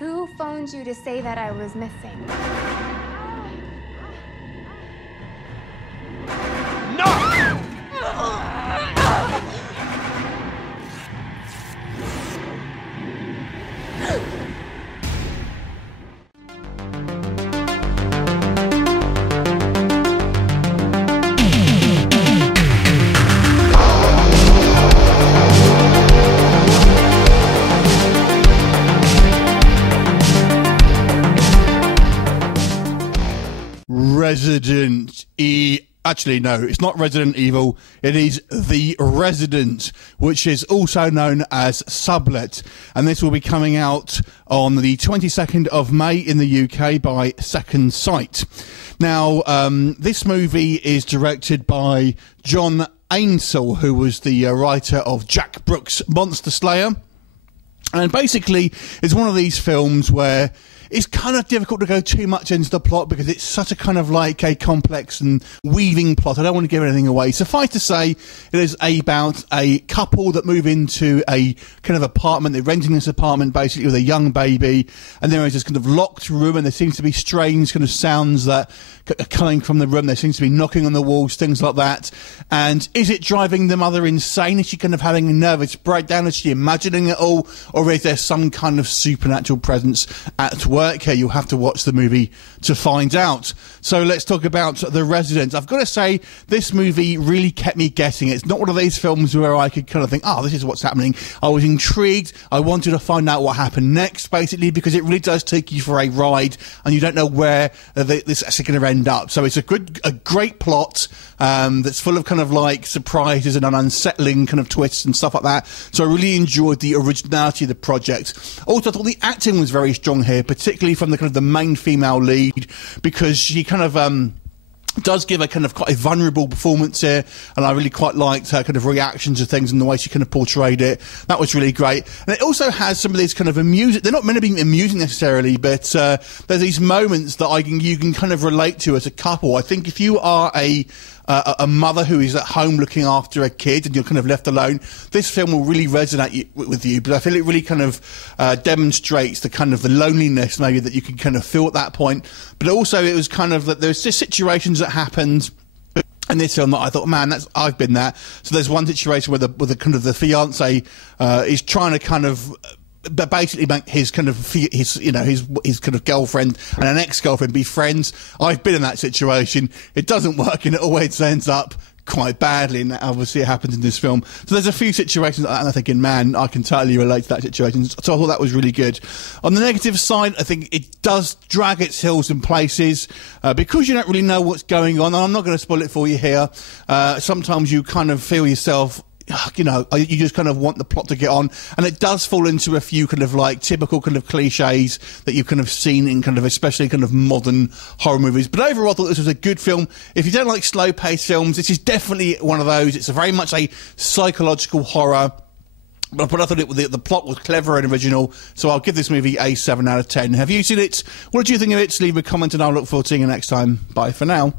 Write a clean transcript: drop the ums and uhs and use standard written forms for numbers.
Who phoned you to say that I was missing? No! Resident E... Actually, no, it's not Resident Evil. It is The Resident, which is also known as Sublet. And this will be coming out on the 22nd of May in the UK by Second Sight. Now, this movie is directed by John Ainsel, who was the writer of Jack Brooks' Monster Slayer. And basically, it's one of these films where it's kind of difficult to go too much into the plot because it's such a kind of like a complex and weaving plot. I don't want to give anything away. Suffice to say, it is about a couple that move into a kind of apartment. They're renting this apartment basically with a young baby, and there is this kind of locked room, and there seems to be strange kind of sounds that are coming from the room. There seems to be knocking on the walls, things like that. And is it driving the mother insane? Is she kind of having a nervous breakdown? Is she imagining it all? Or is there some kind of supernatural presence at work here? You'll have to watch the movie to find out. So let's talk about The Resident. I've got to say, this movie really kept me guessing. It's not one of these films where I could kind of think, oh, this is what's happening. I was intrigued. I wanted to find out what happened next, basically, because it really does take you for a ride, and you don't know where this is actually going to end up. So it's a great plot that's full of kind of like surprises and an unsettling kind of twists and stuff like that. So I really enjoyed the originality of the project. Also, I thought the acting was very strong here, particularly from the kind of the main female lead, because she kind of does give a kind of quite a vulnerable performance here, and I really quite liked her kind of reaction to things and the way she kind of portrayed it. That was really great. And it also has some of these kind of amusing, they're not meant to be amusing necessarily, but there's these moments that you can kind of relate to as a couple. I think if you are a mother who is at home looking after a kid and you're kind of left alone, this film will really resonate with you. But I feel it really kind of demonstrates the kind of the loneliness maybe that you can kind of feel at that point. But also it was kind of that there's just situations that happened in this film that I thought, man, I've been that. So there's one situation where the kind of the fiance is trying to kind of but basically make his kind of his kind of girlfriend and an ex-girlfriend be friends. I've been in that situation. It doesn't work, and it always ends up quite badly, and obviously it happens in this film. So there's a few situations like that, and I'm thinking, man, I can totally relate to that situation. So I thought that was really good. On the negative side, I think it does drag its heels in places because you don't really know what's going on, and I'm not going to spoil it for you here. Sometimes you kind of feel yourself, you know, you just kind of want the plot to get on, and it does fall into a few kind of like typical kind of cliches that you've kind of seen in kind of especially kind of modern horror movies. But overall, I thought this was a good film. If you don't like slow-paced films, this is definitely one of those. It's a very much a psychological horror. But I thought the plot was clever and original, so I'll give this movie a 7 out of 10. Have you seen it? What did you think of it? Leave a comment and I'll look forward to seeing you next time. Bye for now.